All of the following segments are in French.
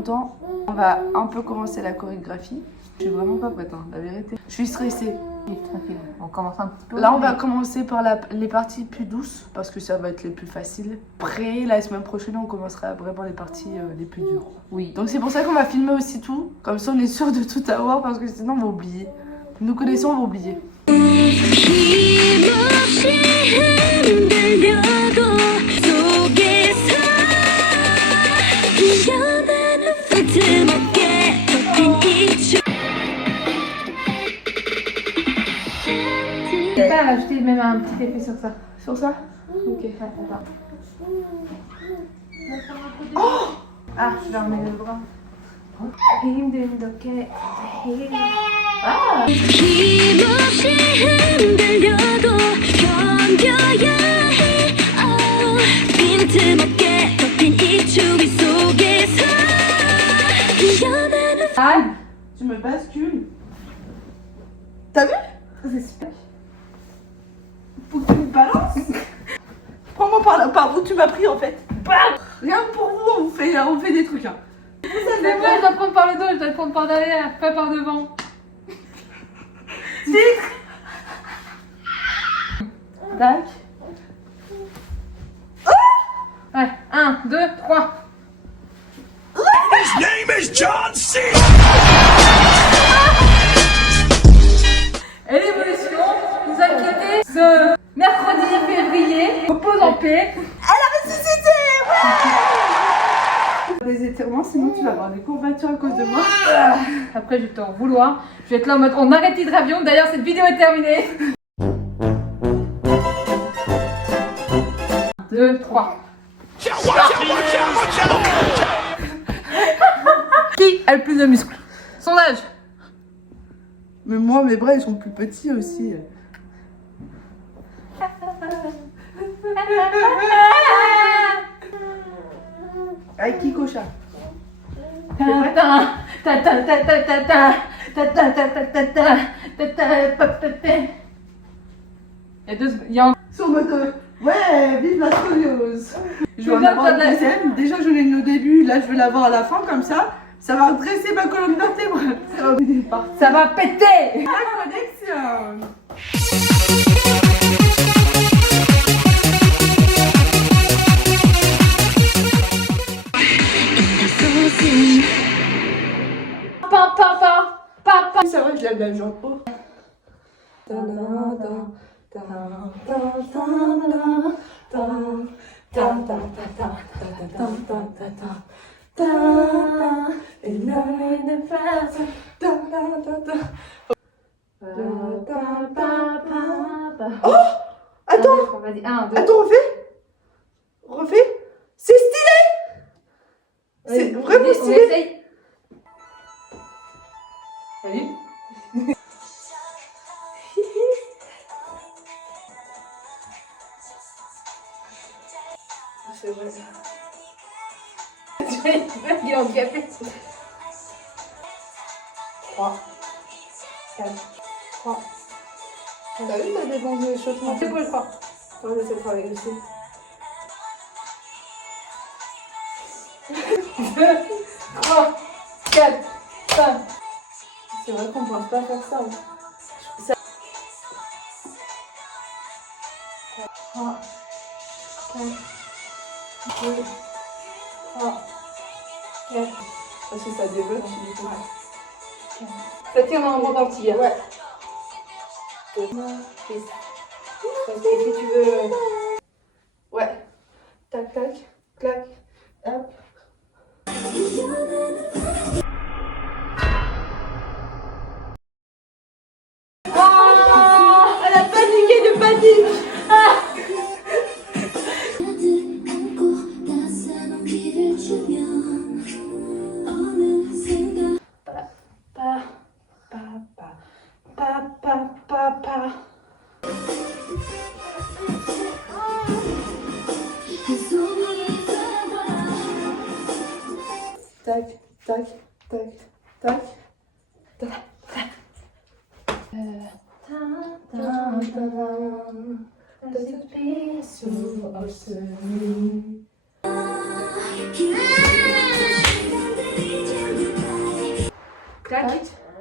longtemps. On va un peu commencer la chorégraphie. Je suis vraiment pas prête, hein, la vérité. Je suis stressée. Tranquille, on commence un petit peu. Là, on va commencer par les parties plus douces parce que ça va être les plus faciles. Après, la semaine prochaine, on commencera vraiment les parties les plus dures. Oui. Donc, c'est pour ça qu'on va filmer aussi tout. Comme ça, on est sûr de tout avoir parce que sinon, on va oublier. Nous connaissons, on va oublier. Pas rajouter même un petit effet sur ça. Sur ça? Ok. Oh ah, je vais remettre le bras. Ah Aïe, tu me bascules. T'as vu? c'est super. Faut que tu me balances. Prends-moi par où tu m'as pris en fait. Bam. Rien que pour vous, on fait des trucs. Hein. Mais moi, je dois prendre par le dos, je dois prendre par derrière, pas par devant. Tac. Ouais, 1, 2, 3. His name is John C. Et l'évolution, vous inquiétez, ce mercredi février, repose en paix. Elle a ressuscité. Des étirements, sinon tu vas avoir des courbatures à cause de moi. Après, je vais t'en vouloir. Je vais être là en mode on arrête l'hydravion. D'ailleurs, cette vidéo est terminée. 2, 3. Qui a le plus de muscles? Sondage. Mais moi, mes bras, ils sont plus petits aussi. Avec Kiko chat. Il y a Sur mode ouais, vive la scoliose. Je vais en viens de avoir faire une de la- deuxième. Déjà, j'en ai une au début. Là, je vais l'avoir à la fin comme ça. Ça va redresser ma colonne vertébrale. Ça va m'aider par ça va péter. la connexion. Papa. Ça va, je lève la jambe haut. Oh, attends, Vas-y, 1, 2. attends, refais. C'est stylé. C'est vraiment On stylé. essaye. Salut. C'est vrai. Il est handicapé. 3, 4, 3. T'as vu, t'as des bons échauffements. C'est pour le fort. Moi, je sais travailler aussi. 2, 3, 4, 5. C'est vrai qu'on ne pense pas faire ça. Hein. 3, 4, 2, 3, 4. Parce que ça débloque, du coup. Ça tire normalement dans le tigre. Ouais. 2, 6. Et si tu veux. Ouais. Tac, tac, clac, hop. Elle a paniqué de panique. Tac, tac, tac, tac. Tac.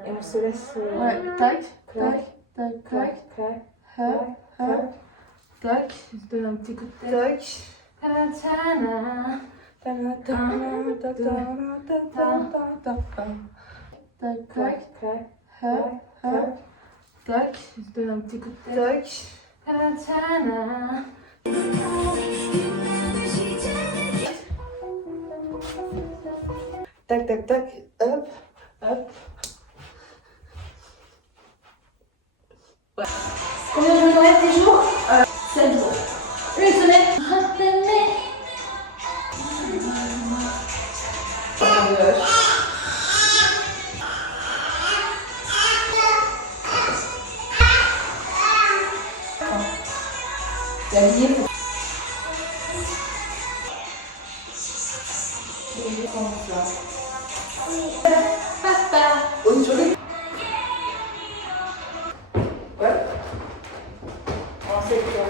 Et on se laisse. Ouais, tac, Clac, tac, tac, clac, tac, clac, tac, tac, Je te donne un petit coup de tête. tac. Tana. Tac, Clac, clac, tac, Je te donne un petit coup de tête. tac. Tac, tac, tac, hop, hop. Combien de jours il nous reste, 10 jours 7 jours. Une semaine. La vie. Papa. Bonne journée. Ouais. On sait quoi.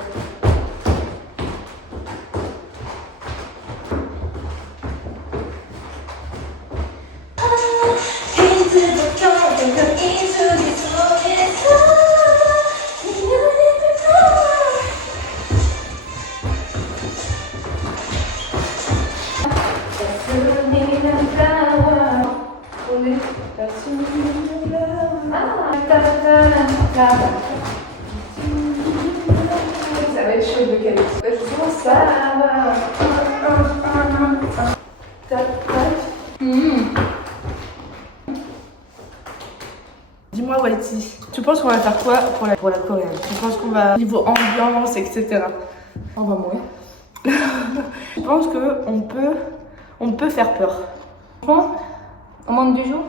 Ça va être chaud de qualité. Je sens ça. Tac, tac. Dis-moi, Whitey, tu penses qu'on va faire quoi pour la coréenne? Tu penses qu'on va niveau ambiance, etc. On va mourir. Je pense qu'on peut faire peur. Franchement, en moins de 2 jours,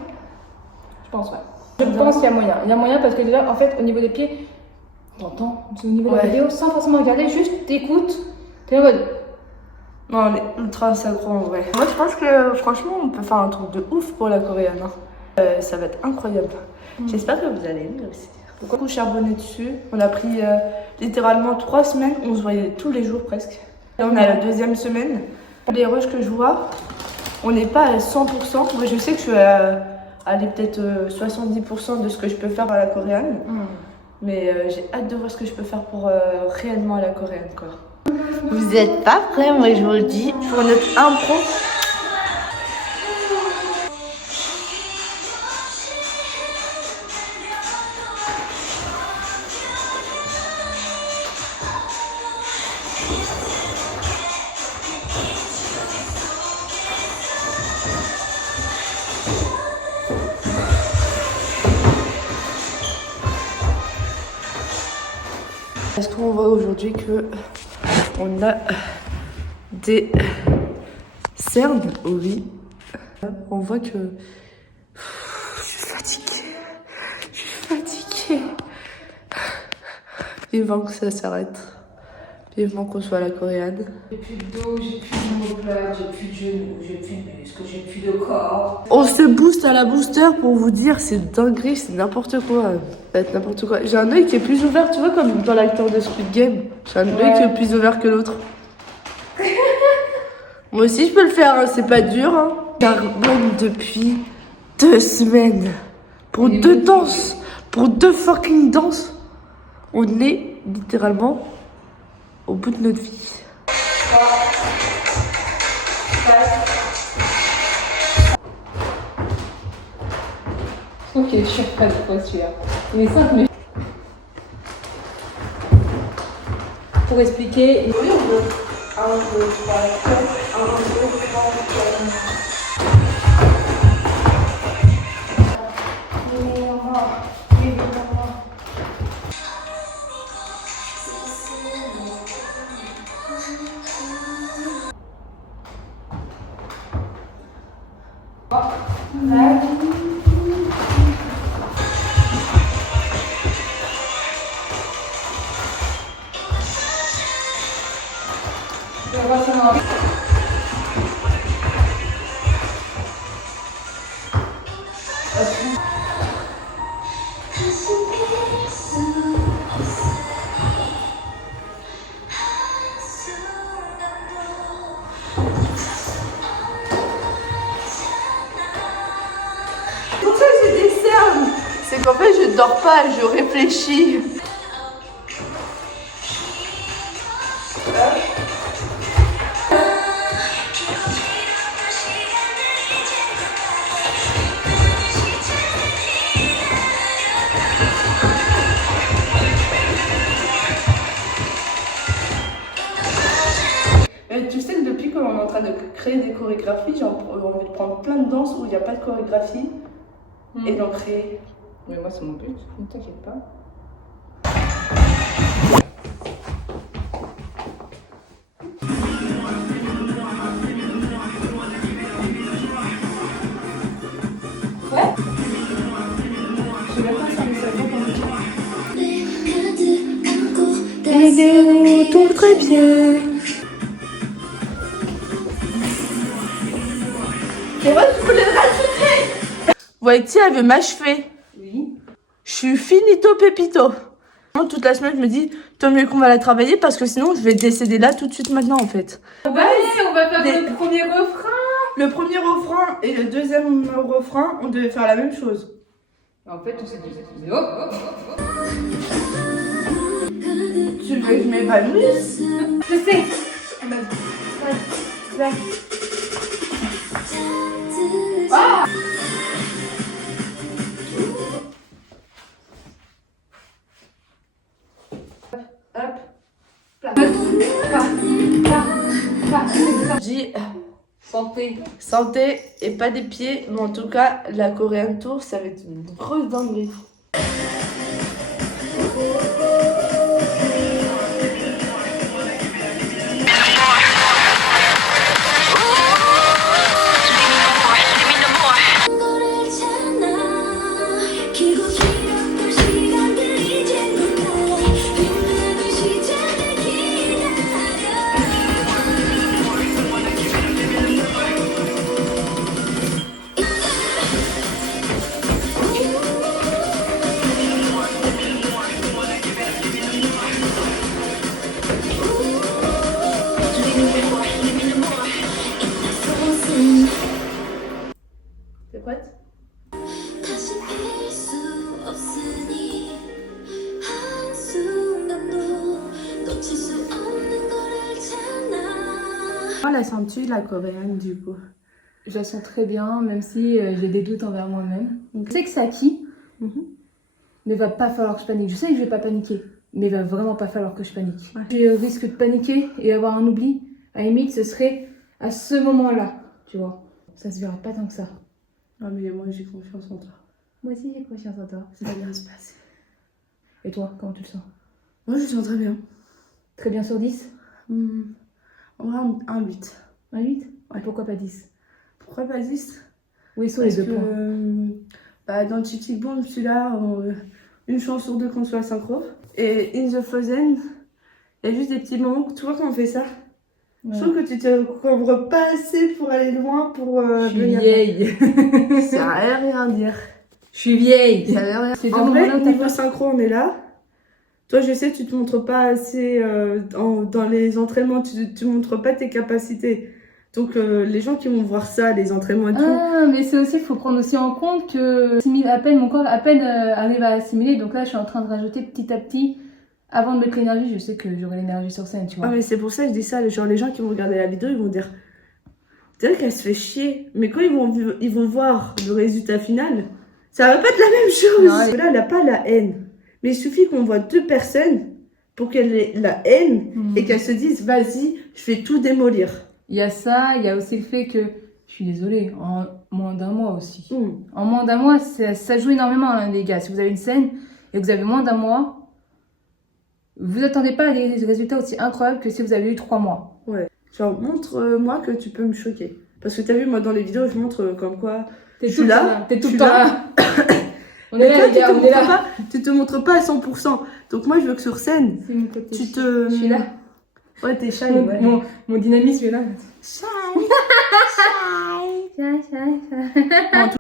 je pense, ouais. Je pense qu'il y a moyen. Il y a moyen parce que déjà, en fait, au niveau des pieds, t'entends au niveau de la Ouais. vidéo sans forcément regarder, juste t'écoutes, t'es en mode. Non, on est ultra synchro en vrai. Moi, je pense que franchement, on peut faire un truc de ouf pour la coréenne. Hein. Ça va être incroyable. J'espère que vous allez aimer aussi. Beaucoup charbonné dessus. On a pris littéralement 3 semaines. On se voyait tous les jours presque. Là, on a la 2e semaine. Les rushs que je vois, on n'est pas à 100%. Moi, je sais que je suis à aller peut-être 70% de ce que je peux faire à la coréenne. Mais j'ai hâte de voir ce que je peux faire pour réellement à la coréenne, quoi. Vous êtes pas prêts, moi je vous le dis, pour notre impro. Est-ce qu'on voit aujourd'hui que on a des cernes? Oui. On voit que je suis fatiguée. Je suis fatiguée. Vivement que ça s'arrête. Vivement qu'on soit à la coréenne. J'ai plus de dos, j'ai plus d'omoplate, j'ai plus de genoux, j'ai plus de muscles, j'ai plus de corps. On se booste à la booster pour vous dire, c'est dinguerie, c'est n'importe quoi. Ça va être n'importe quoi. J'ai un œil qui est plus ouvert, tu vois, comme dans l'acteur de Squid Game. J'ai un œil qui est plus ouvert que l'autre. Moi aussi, je peux le faire, hein, c'est pas dur. Hein. Charbonne depuis 2 semaines. Pour 2 danses. Pour 2 fucking danses. On est littéralement au bout de notre vie. Ok, je suis pas de quoi celui-là. Il est 5 minutes. Pour expliquer. Oui, on peut. 1, 2, 3, 4. 1, 2, 3, C'est pour ça que j'ai dit C'est qu'en fait, je dors pas, je réfléchis. Tu sais que depuis qu'on est en train de créer des chorégraphies, j'ai envie de prendre plein de danses où il n'y a pas de chorégraphie et d'en créer. Mais moi, c'est mon but, ne t'inquiète pas. Ouais. Je vais pas faire Elle tombe très bien. C'est vrai, tu peux les rajouter. Voici, elle veut m'achever. Oui. Je suis finito pépito. Toute la semaine, je me dis, tant mieux qu'on va la travailler parce que sinon, je vais décéder là tout de suite maintenant en fait. Ouais, on va faire le premier refrain. Le premier refrain et le deuxième refrain, on devait faire la même chose. En fait, on s'est dit, oh. Tu veux que je m'évanouisse? Je sais. Ah. Je dis Santé. santé et pas des pieds, mais en tout cas, la Korean Tour, ça va être une grosse dinguerie. T'es prête? Comment la sens-tu, la coréenne, du coup? Je la sens très bien, même si j'ai des doutes envers moi-même. Je sais que c'est acquis, mais va pas falloir que je panique. Je sais que je vais pas paniquer, mais va vraiment pas falloir que je panique. Ouais. Je risque de paniquer et avoir un oubli. À la limite, ce serait à ce moment-là, tu vois. Ça se verra pas tant que ça. Ah mais moi j'ai confiance en toi. Moi aussi, j'ai confiance en toi. Ça va bien se passer. Et toi, comment tu le sens? Moi je sens très bien. Très bien sur 10? On va un 8. Un 8? Ouais. Pourquoi pas 10? Pourquoi pas 10? Oui, sur Parce les deux que points. bah, dans Chick Bomb, celui-là, une chance sur deux qu'on soit synchro. Et In the Frozen, il y a juste des petits moments où tu vois quand on fait ça. Ouais. Je trouve que tu te couvres pas assez pour aller loin pour Je suis venir. vieille. Ça veut rien dire. Je suis vieille. Ça veut rien. C'est En deux vrai, moments-là où t'as niveau pas- synchro, on est là. Toi, je sais, tu te montres pas assez dans les entraînements, tu montres pas tes capacités. Donc, les gens qui vont voir ça, les entraînements et tout, Ah, mais c'est aussi, il faut prendre aussi en compte que mon corps à peine arrive à assimiler. Donc là, je suis en train de rajouter petit à petit. Avant de mettre l'énergie, je sais que j'aurai l'énergie sur scène, tu vois. ah, mais c'est pour ça que je dis ça. Genre, les gens qui vont regarder la vidéo, ils vont dire peut-être qu'elle se fait chier. Mais quand ils vont voir le résultat final, ça va pas être la même chose. Non, Là, elle n'a pas la haine. Mais il suffit qu'on voit deux personnes pour qu'elle ait la haine et qu'elles se disent vas-y, je vais tout démolir. Il y a ça, il y a aussi le fait que, je suis désolée, en moins d'un mois aussi. Mm. En moins d'un mois, ça joue énormément, hein, les gars. Si vous avez une scène et que vous avez moins d'un mois, vous attendez pas à des résultats aussi incroyables que si vous avez eu 3 mois. Ouais. Genre, montre-moi que tu peux me choquer. Parce que t'as vu, moi, dans les vidéos, je montre comme quoi. T'es Je tout suis le là, temps là. T'es tout je le suis temps là. là. On Mais est là, toi, les gars, on est là. tu te montres pas à 100%. Donc, moi, je veux que sur scène, C'est mon côté. tu te. Je suis là. Ouais, t'es shy, Mon, ouais. mon dynamisme est là. Shy. Shy, shy, shy.